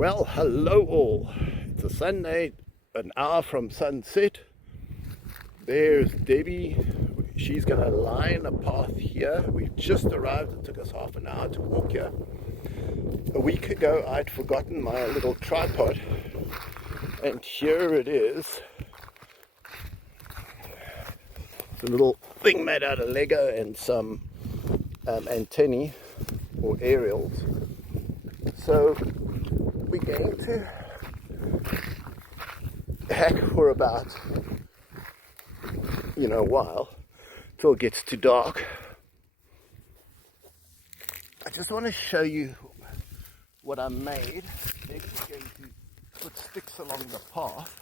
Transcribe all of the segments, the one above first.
Well, hello all. It's a Sunday, an hour from sunset. There's Debbie. She's going to line a path here. We've just arrived. It took us half an hour to walk here. A week ago, I'd forgotten my little tripod, and here it is. It's a little thing made out of Lego and some antennae or aerials. So we're going to hack for about a while till it gets too dark. I just want to show you what I made. Next we're going to put sticks along the path.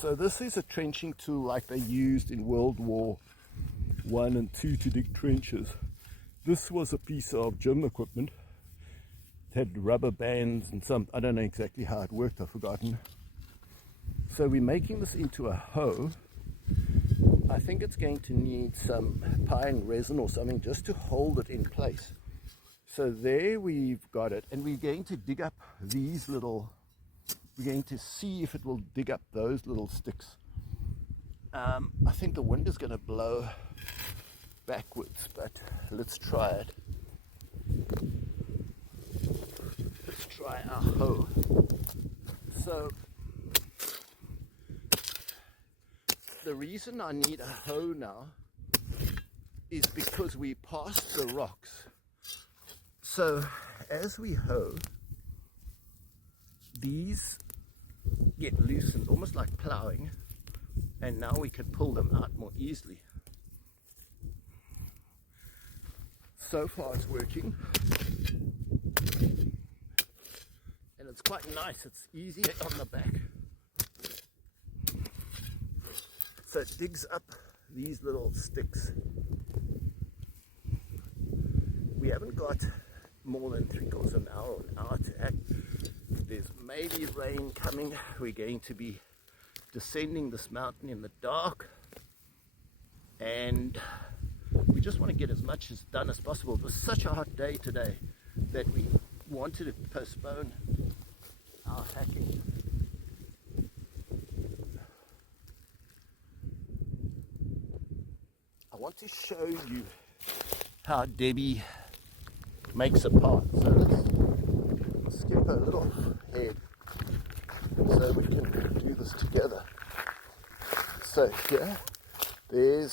So this is a trenching tool like they used in World War I and II to dig trenches. This was a piece of gym equipment. It had rubber bands and some, I don't know exactly how it worked, I've forgotten. So we're making this into a hoe. I think it's going to need some pine resin or something just to hold it in place. So there we've got it, and we're going to dig up these little, we're going to see if it will dig up those little sticks. I think the wind is going to blow backwards, but let's try it. Let's try our hoe. So the reason I need a hoe now is because we passed the rocks. So as we hoe, these get loosened, almost like ploughing, and now we can pull them out more easily. So far it's working, and it's quite nice. It's easy on the back. So it digs up these little sticks. We haven't got more than 3/4 an hour or an hour to act. There's maybe rain coming. We're going to be descending this mountain in the dark, and we just want to get as much as done as possible. It was such a hot day today that we wanted to postpone our hacking. I want to show you how Debbie makes a path. So let's skip a little ahead so we can do this together. So here, we're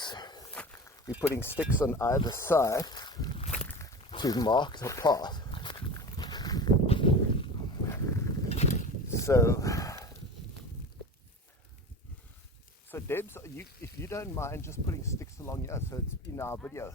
putting sticks on either side to mark the path. So Debs, if you don't mind just putting sticks along here, so it's in our video.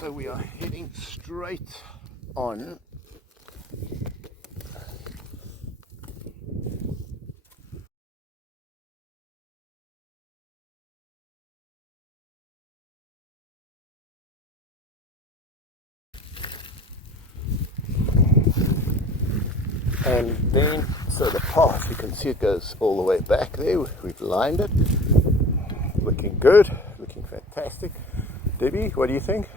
So we are heading straight on. And then, so the path, you can see it goes all the way back there. We've lined it. Looking good, looking fantastic. Debbie, what do you think?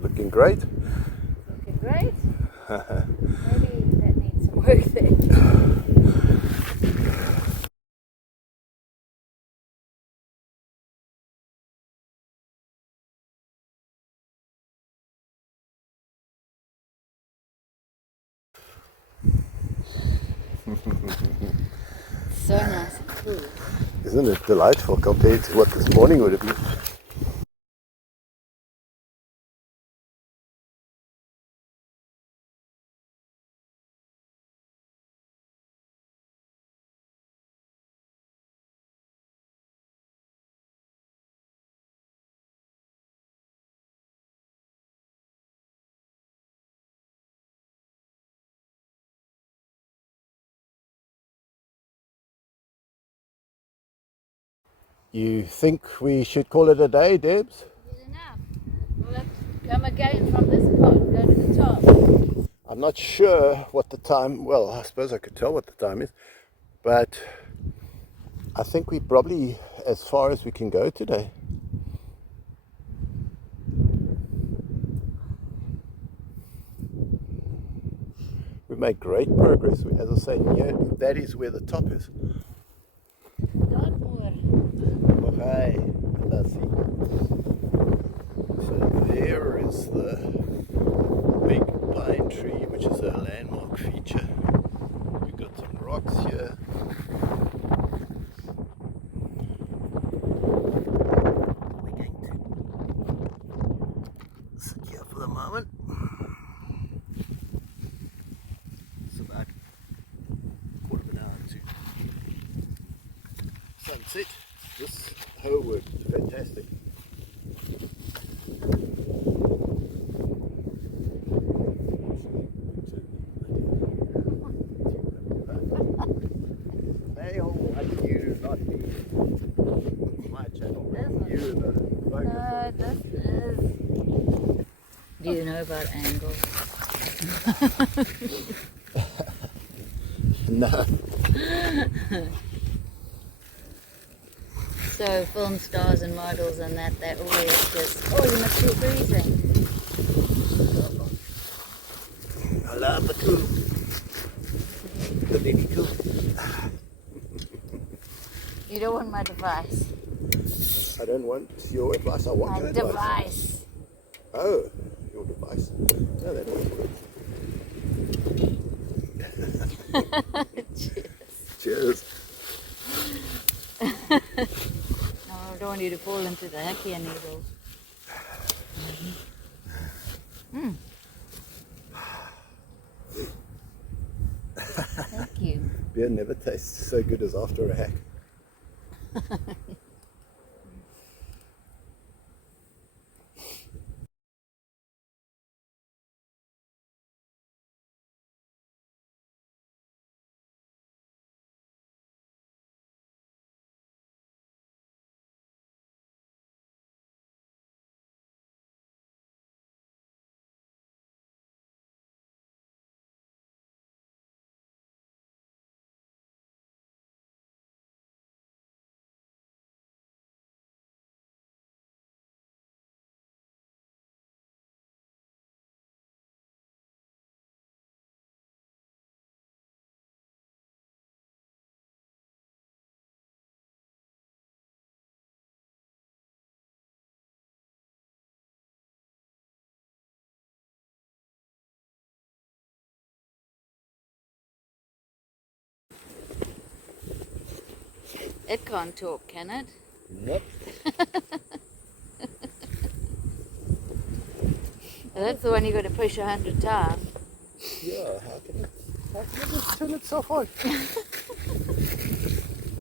Looking great? Looking great. Maybe that needs some work there. So nice and cool. Isn't it delightful compared to what this morning would have been? You think we should call it a day, Debs? Good enough. We'll have to come again from this part and go to the top. I'm not sure what the time, well, I suppose I could tell what the time is, but I think we probably as far as we can go today. We've made great progress. As I say, yeah, that is where the top is. Dartmoor. Okay, let's see. So there is the big pine tree, which is a landmark feature. We've got some rocks here. We're going to sit here for the moment. It's about quarter of an hour to sunset. This whole work is fantastic. Hey, oh, I you not me. My channel. You the focus. No, this is... Do you know about angles? No. So film stars and models and that, they're always just, oh, you must be freezing. I love the cool. The baby cool. You don't want my device. I don't want your advice. I want My your advice. device. Oh, your device. No, that doesn't work. Cheers. Cheers. No, I don't want you to fall into the hackier needles. Mm. Thank you. Beer never tastes so good as after a hack. It can't talk, can it? Nope. That's the one you got to push 100 times. Yeah, how can it just turn itself on?